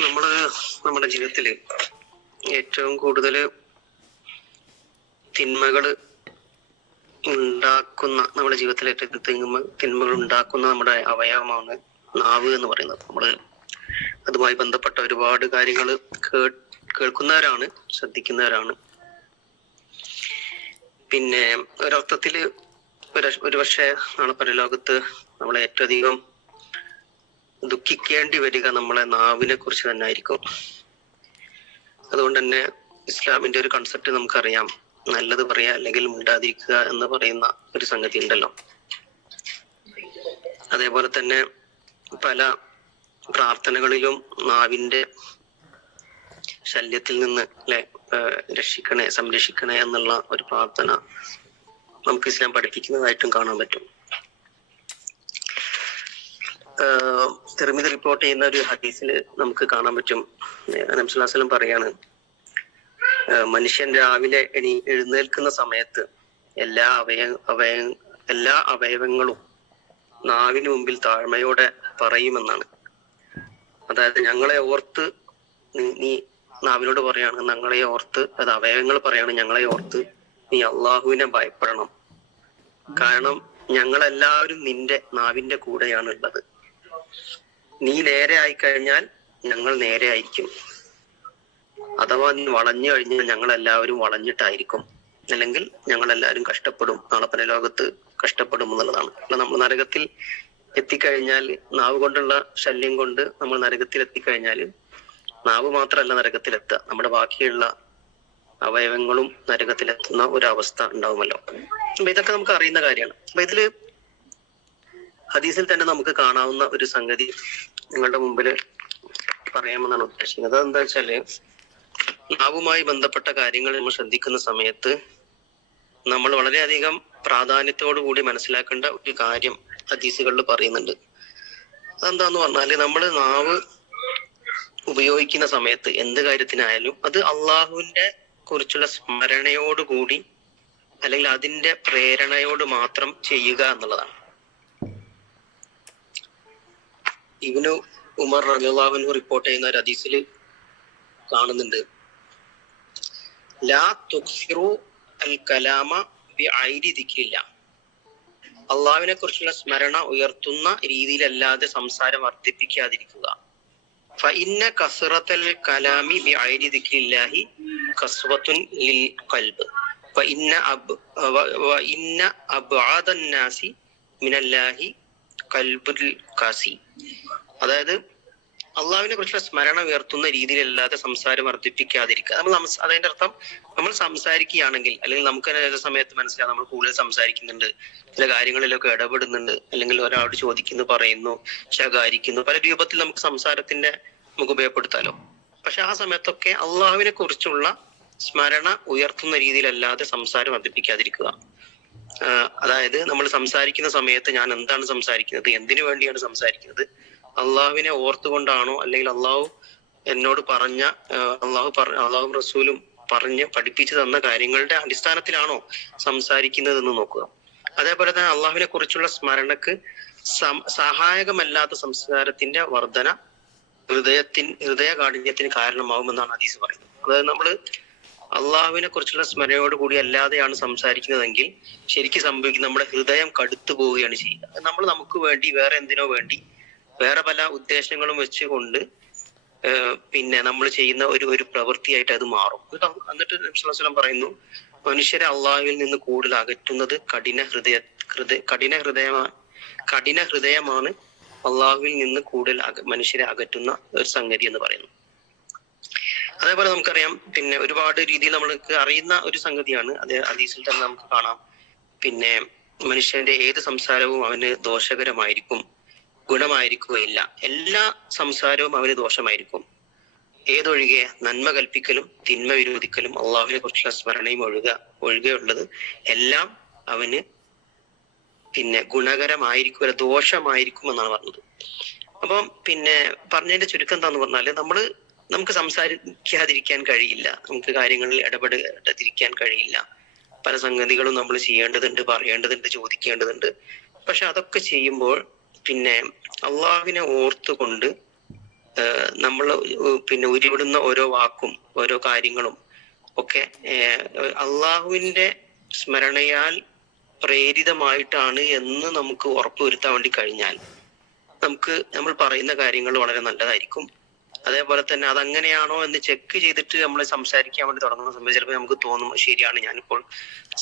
നമ്മൾ നമ്മുടെ ജീവിതത്തിൽ ഏറ്റവും കൂടുതൽ തിന്മകൾ ഉണ്ടാക്കുന്ന നമ്മുടെ ജീവിതത്തിൽ ഏറ്റവും തിന്മകൾ ഉണ്ടാക്കുന്ന നമ്മുടെ അവയവമാണ് നാവ് എന്ന് പറയുന്നത്. നമ്മൾ അതുമായി ബന്ധപ്പെട്ട ഒരുപാട് കാര്യങ്ങൾ കേട്ട് കേൾക്കുന്നവരാണ് ശ്രദ്ധിക്കുന്നവരാണ്. പിന്നെ ഒരർത്ഥത്തിൽ ഒരു ഒരുപക്ഷെ നാളെ പരലോകത്ത് നമ്മളെ ഏറ്റവും അധികം ദുഃഖിക്കേണ്ടി വരിക നമ്മളെ നാവിനെ കുറിച്ച് തന്നെ ആയിരിക്കും അതുകൊണ്ട് തന്നെ ഇസ്ലാമിന്റെ ഒരു കൺസെപ്റ്റ് നമുക്കറിയാം. നല്ലത് പറയാ അല്ലെങ്കിൽ മിണ്ടാതിരിക്കുക എന്ന് പറയുന്ന ഒരു സംഗതി ഉണ്ടല്ലോ അതേപോലെ തന്നെ പല പ്രാർത്ഥനകളിലും നാവിന്റെ ശല്യത്തിൽ നിന്ന് അല്ലെ രക്ഷിക്കണേ സംരക്ഷിക്കണേ എന്നുള്ള ഒരു പ്രാർത്ഥന നമുക്ക് ഇസ്ലാം പഠിപ്പിക്കുന്നതായിട്ടും കാണാൻ പറ്റും. തിരുമിത് റിപ്പോർട്ട് ചെയ്യുന്ന ഒരു ഹദീസിൽ നമുക്ക് കാണാൻ പറ്റും. നംസുലാസ്ലം പറയാണ് മനുഷ്യൻ രാവിലെ ഇനി എഴുന്നേൽക്കുന്ന സമയത്ത് എല്ലാ അവയ അവയ എല്ലാ അവയവങ്ങളും നാവിന് മുമ്പിൽ താഴ്മയോടെ പറയുമെന്നാണ്. അതായത് ഞങ്ങളെ ഓർത്ത് നീ നാവിനോട് പറയാണ് ഞങ്ങളെ ഓർത്ത് അത് അവയവങ്ങൾ പറയാണ് ഞങ്ങളെ ഓർത്ത് നീ അള്ളാഹുവിനെ ഭയപ്പെടണം. കാരണം ഞങ്ങളെല്ലാവരും നിന്റെ നാവിന്റെ കൂടെയാണ് ഉള്ളത് നീ നേരെ ആയി കഴിഞ്ഞാൽ ഞങ്ങൾ നേരെ ആയിരിക്കും. അഥവാ നീ വളഞ്ഞു കഴിഞ്ഞാൽ ഞങ്ങൾ എല്ലാവരും വളഞ്ഞിട്ടായിരിക്കും. അല്ലെങ്കിൽ ഞങ്ങൾ എല്ലാവരും കഷ്ടപ്പെടും നാളെ പരലോകത്ത് കഷ്ടപ്പെടും എന്നുള്ളതാണ്. നമ്മൾ നരകത്തിൽ എത്തിക്കഴിഞ്ഞാൽ നാവ് കൊണ്ടുള്ള ശല്യം കൊണ്ട് നമ്മൾ നരകത്തിൽ എത്തിക്കഴിഞ്ഞാൽ നാവ് മാത്രമല്ല നരകത്തിലെത്തുക. നമ്മുടെ ബാക്കിയുള്ള അവയവങ്ങളും നരകത്തിലെത്തുന്ന ഒരവസ്ഥ ഉണ്ടാവുമല്ലോ. അപ്പൊ ഇതൊക്കെ നമുക്ക് അറിയുന്ന കാര്യമാണ്. അപ്പൊ ഇതിൽ ഹദീസിൽ തന്നെ നമുക്ക് കാണാവുന്ന ഒരു സംഗതി നിങ്ങളുടെ മുമ്പിൽ പറയാമെന്നാണ് ഉദ്ദേശിക്കുന്നത്. അതെന്താ വെച്ചാൽ നാവുമായി ബന്ധപ്പെട്ട കാര്യങ്ങൾ നമ്മൾ ശ്രദ്ധിക്കുന്ന സമയത്ത് നമ്മൾ വളരെയധികം പ്രാധാന്യത്തോടു കൂടി മനസ്സിലാക്കേണ്ട ഒരു കാര്യം ഹദീസുകളിൽ പറയുന്നുണ്ട്. അതെന്താന്ന് പറഞ്ഞാൽ നമ്മൾ നാവ് ഉപയോഗിക്കുന്ന സമയത്ത് എന്ത് കാര്യത്തിനായാലും അത് അള്ളാഹുവിന്റെ കുറിച്ചുള്ള സ്മരണയോടുകൂടി അല്ലെങ്കിൽ അതിന്റെ പ്രേരണയോട് മാത്രം ചെയ്യുക എന്നുള്ളതാണ്. ഇവനു ഉമർ റബിള്ളാഹുനു റിപ്പോർട്ട് ചെയ്യുന്ന ഒരു ഹദീസിൽ കാണുന്നുണ്ട്. ലാ തുക്സിറു അൽ കലാമ ദിക്കില്ല അള്ളാവിനെ കുറിച്ചുള്ള സ്മരണ ഉയർത്തുന്ന രീതിയിലല്ലാതെ സംസാരം വർദ്ധിപ്പിക്കാതിരിക്കുക. ഫഇന്ന കസ്റത്തൽ കലാമി ബി ഐരി ദിക്കില്ലാഹി കസ്വത്തുൻ ലിൽ ഖൽബ്. വഇന്ന അബ് വഇന്ന അബ്ആദൻ നാസി മിനല്ലാഹി ഖൽബുൽ കാസി അതായത് അള്ളാഹുവിനെ കുറിച്ചുള്ള സ്മരണ ഉയർത്തുന്ന രീതിയിലല്ലാതെ സംസാരം വർദ്ധിപ്പിക്കാതിരിക്കുക. നമ്മൾ അതിന്റെ അർത്ഥം നമ്മൾ സംസാരിക്കുകയാണെങ്കിൽ അല്ലെങ്കിൽ നമുക്ക് ചില സമയത്ത് മനസ്സിലാവും നമ്മൾ കൂടുതൽ സംസാരിക്കുന്നുണ്ട് ചില കാര്യങ്ങളിലൊക്കെ ഇടപെടുന്നുണ്ട് അല്ലെങ്കിൽ ഒരാളോട് ചോദിക്കുന്നു പറയുന്നു ശകാരിക്കുന്നു പല രൂപത്തിൽ നമുക്ക് സംസാരത്തിന്റെ നമുക്ക് ഉപയോഗപ്പെടുത്താലോ. പക്ഷെ ആ സമയത്തൊക്കെ അള്ളാഹുവിനെ കുറിച്ചുള്ള സ്മരണ ഉയർത്തുന്ന രീതിയിലല്ലാതെ സംസാരം വർദ്ധിപ്പിക്കാതിരിക്കുക. അതായത് നമ്മൾ സംസാരിക്കുന്ന സമയത്ത് ഞാൻ എന്താണ് സംസാരിക്കുന്നത് എന്തിനു വേണ്ടിയാണ് സംസാരിക്കുന്നത് അള്ളാഹുവിനെ ഓർത്തുകൊണ്ടാണോ അല്ലെങ്കിൽ അള്ളാഹു എന്നോട് പറഞ്ഞ അള്ളാഹു പറ അള്ളാഹു റസൂലും പറഞ്ഞ് പഠിപ്പിച്ചു തന്ന കാര്യങ്ങളുടെ അടിസ്ഥാനത്തിലാണോ സംസാരിക്കുന്നതെന്ന് നോക്കുക. അതേപോലെ തന്നെ അള്ളാഹുവിനെ കുറിച്ചുള്ള സ്മരണക്ക് സഹായകമല്ലാത്ത സംസ്കാരത്തിന്റെ വർധന ഹൃദയത്തിൻ ഹൃദയകാഠിന്യത്തിന് കാരണമാകുമെന്നാണ് ഹദീസ് പറയുന്നത്. അതായത് നമ്മൾ അള്ളാഹുവിനെ കുറിച്ചുള്ള സ്മരണയോട് കൂടി അല്ലാതെയാണ് സംസാരിക്കുന്നതെങ്കിൽ ശരിക്കും സംഭവിക്കുന്നത് നമ്മുടെ ഹൃദയം കടുത്തു പോവുകയാണ് ചെയ്യുക. നമ്മൾ നമുക്ക് വേണ്ടി വേറെ എന്തിനോ വേണ്ടി വേറെ പല ഉദ്ദേശങ്ങളും വെച്ചുകൊണ്ട് പിന്നെ നമ്മൾ ചെയ്യുന്ന ഒരു ഒരു പ്രവൃത്തിയായിട്ട് അത് മാറും. എന്നിട്ട് നബ്സുലം പറയുന്നു മനുഷ്യരെ അള്ളാഹുവിൽ നിന്ന് കൂടുതൽ അകറ്റുന്നത് കഠിന ഹൃദയ ഹൃദയ കഠിന ഹൃദയമാണ് കഠിന ഹൃദയമാണ് അള്ളാഹുവിൽ നിന്ന് കൂടുതൽ മനുഷ്യരെ അകറ്റുന്ന ഒരു സംഗതി എന്ന് പറയുന്നു അതേപോലെ നമുക്കറിയാം പിന്നെ ഒരുപാട് രീതിയിൽ നമ്മൾക്ക് അറിയുന്ന ഒരു സംഗതിയാണ് അത് അതീസിൽ തന്നെ നമുക്ക് കാണാം. പിന്നെ മനുഷ്യന്റെ ഏത് സംസാരവും അവന് ദോഷകരമായിരിക്കും. ഗുണമായിരിക്കുകയില്ല. എല്ലാ സംസാരവും അവന് ദോഷമായിരിക്കും. ഏതൊഴികെ നന്മ കൽപ്പിക്കലും തിന്മ വിരോധിക്കലും അള്ളാഹുവിനെ കുറിച്ചുള്ള സ്മരണയും ഒഴുക ഒഴുകയുള്ളത് എല്ലാം അവന് പിന്നെ ഗുണകരമായിരിക്കും ദോഷമായിരിക്കും എന്നാണ് പറഞ്ഞത്. അപ്പം പിന്നെ പറഞ്ഞതിന്റെ ചുരുക്കം എന്താന്ന് പറഞ്ഞാൽ നമ്മൾ നമുക്ക് സംസാരിക്കാതിരിക്കാൻ കഴിയില്ല. നമുക്ക് കാര്യങ്ങളിൽ ഇടപെടാതിരിക്കാൻ കഴിയില്ല. പല സംഗതികളും നമ്മൾ ചെയ്യേണ്ടതുണ്ട് പറയേണ്ടതുണ്ട് ചോദിക്കേണ്ടതുണ്ട്. പക്ഷെ അതൊക്കെ ചെയ്യുമ്പോൾ പിന്നെ അള്ളാഹുവിനെ ഓർത്തുകൊണ്ട് നമ്മൾ പിന്നെ ഉരുവിടുന്ന ഓരോ വാക്കും ഓരോ കാര്യങ്ങളും ഒക്കെ അള്ളാഹുവിന്റെ സ്മരണയാൽ പ്രേരിതമായിട്ടാണ് എന്ന് നമുക്ക് ഉറപ്പുവരുത്താൻ വേണ്ടി കഴിഞ്ഞാൽ നമുക്ക് നമ്മൾ പറയുന്ന കാര്യങ്ങൾ വളരെ നല്ലതായിരിക്കും. അതേപോലെ തന്നെ അതങ്ങനെയാണോ എന്ന് ചെക്ക് ചെയ്തിട്ട് നമ്മൾ സംസാരിക്കാൻ വേണ്ടി തുടങ്ങുന്ന സമയത്ത് ചിലപ്പോൾ നമുക്ക് തോന്നും ശരിയാണ് ഞാനിപ്പോൾ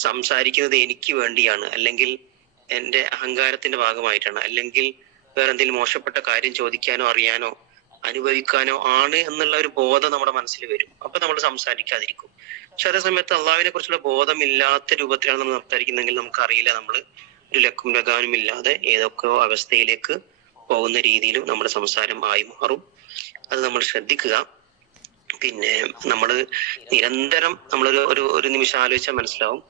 സംസാരിക്കുന്നത് എനിക്ക് വേണ്ടിയാണ്. അല്ലെങ്കിൽ എന്റെ അഹങ്കാരത്തിന്റെ ഭാഗമായിട്ടാണ്. അല്ലെങ്കിൽ വേറെ എന്തെങ്കിലും മോശപ്പെട്ട കാര്യം ചോദിക്കാനോ അറിയാനോ അനുഭവിക്കാനോ ആണ് എന്നുള്ള ഒരു ബോധം നമ്മുടെ മനസ്സിൽ വരും. അപ്പൊ നമ്മൾ സംസാരിക്കാതിരിക്കും. പക്ഷെ അതേ സമയത്ത് അള്ളാഹുവിനെ കുറിച്ചുള്ള ബോധമില്ലാത്ത രൂപത്തിലാണ് നമ്മൾ സംസാരിക്കുന്നതെങ്കിൽ നമുക്കറിയില്ല നമ്മൾ ഒരു ലക്കും ലഗാനും ഇല്ലാതെ ഏതൊക്കെയോ അവസ്ഥയിലേക്ക് പോകുന്ന രീതിയിലും നമ്മുടെ സംസാരം ആയി മാറും. അത് നമ്മൾ ശ്രദ്ധിക്കുക. പിന്നെ നമ്മൾ നിരന്തരം നമ്മളൊരു ഒരു ഒരു നിമിഷം ആലോചിച്ചാൽ മനസ്സിലാവും.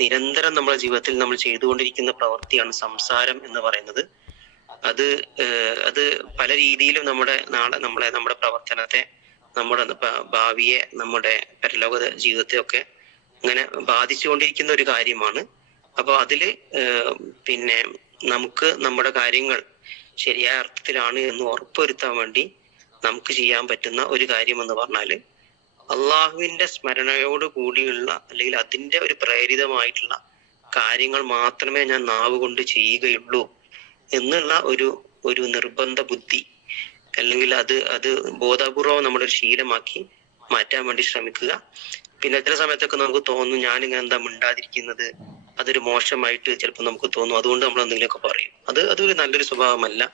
നിരന്തരം നമ്മുടെ ജീവിതത്തിൽ നമ്മൾ ചെയ്തുകൊണ്ടിരിക്കുന്ന പ്രവൃത്തിയാണ് സംസാരം എന്ന് പറയുന്നത്. അത് അത് പല രീതിയിലും നമ്മുടെ നാളെ നമ്മളെ നമ്മുടെ പ്രവർത്തനത്തെ നമ്മുടെ ഭാവിയെ നമ്മുടെ പരലോക ജീവിതത്തെ ഒക്കെ ഇങ്ങനെ ബാധിച്ചുകൊണ്ടിരിക്കുന്ന ഒരു കാര്യമാണ്. അപ്പൊ അതിൽ പിന്നെ നമുക്ക് നമ്മുടെ കാര്യങ്ങൾ ശരിയായ അർത്ഥത്തിലാണ് എന്ന് ഉറപ്പുവരുത്താൻ വേണ്ടി നമുക്ക് ചെയ്യാൻ പറ്റുന്ന ഒരു കാര്യം എന്ന് പറഞ്ഞാൽ അള്ളാഹുവിന്റെ സ്മരണയോട് കൂടിയുള്ള അല്ലെങ്കിൽ അതിന്റെ ഒരു പ്രേരിതമായിട്ടുള്ള കാര്യങ്ങൾ മാത്രമേ ഞാൻ നാവ് കൊണ്ട് ചെയ്യുകയുള്ളൂ എന്നുള്ള ഒരു ഒരു നിർബന്ധ ബുദ്ധി അല്ലെങ്കിൽ അത് അത് ബോധപൂർവം നമ്മുടെ ഒരു ശീലമാക്കി മാറ്റാൻ വേണ്ടി ശ്രമിക്കുക. പിന്നെ ചില സമയത്തൊക്കെ നമുക്ക് തോന്നും ഞാനിങ്ങനെ എന്താ മിണ്ടാതിരിക്കുന്നത്? അതൊരു മോശമായിട്ട് ചിലപ്പോൾ നമുക്ക് തോന്നും. അതുകൊണ്ട് നമ്മൾ എന്തെങ്കിലുമൊക്കെ പറയും. അത് അതൊരു നല്ലൊരു സ്വഭാവമല്ല.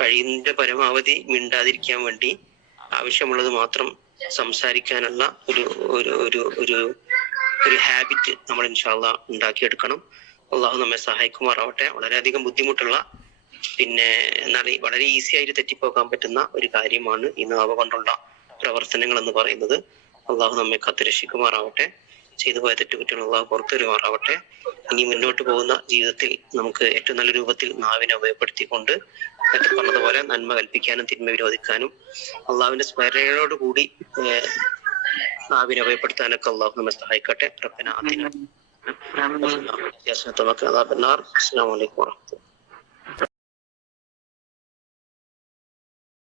കഴിയുന്നതിന്റെ പരമാവധി മിണ്ടാതിരിക്കാൻ വേണ്ടി ആവശ്യമുള്ളത് മാത്രം സംസാരിക്കാനുള്ള ഒരു ഒരു ഒരു ഒരു ഒരു ഹാബിറ്റ് നമ്മൾ ഇൻഷാല്ല ഉണ്ടാക്കിയെടുക്കണം. അള്ളാഹു നമ്മെ സഹായിക്കുമാറാവട്ടെ. വളരെയധികം ബുദ്ധിമുട്ടുള്ള പിന്നെ എന്നാൽ വളരെ ഈസി ആയിട്ട് തെറ്റിപ്പോകാൻ പറ്റുന്ന ഒരു കാര്യമാണ് ഈ നാവ കൊണ്ടുള്ള പ്രവർത്തനങ്ങൾ എന്ന് പറയുന്നത്. അള്ളാഹു നമ്മെ കാത്തുരക്ഷിക്കുമാറാവട്ടെ. ചെയ്തു പോയ തെറ്റുകുറ്റങ്ങൾ അള്ളാഹു പുറത്തു വരുമാറാവട്ടെ ഇനി മുന്നോട്ട് പോകുന്ന ജീവിതത്തിൽ നമുക്ക് ഏറ്റവും നല്ല രൂപത്തിൽ നാവിനെ ഉപയോഗപ്പെടുത്തിക്കൊണ്ട് നേരത്തെ പറഞ്ഞതുപോലെ നന്മ കൽപ്പിക്കാനും തിന്മ വിരോധിക്കാനും അള്ളാഹുവിന്റെ സ്മരണയോട് കൂടി ഏഹ്, നാവിനെ ഉപയോഗപ്പെടുത്താനൊക്കെ അള്ളാഹു നമ്മെ സഹായിക്കട്ടെ. പ്രപ്പനാഥിനും ആതിന അസ്സലാമു അലൈക്കും വറഹ്മത്തുള്ളാഹി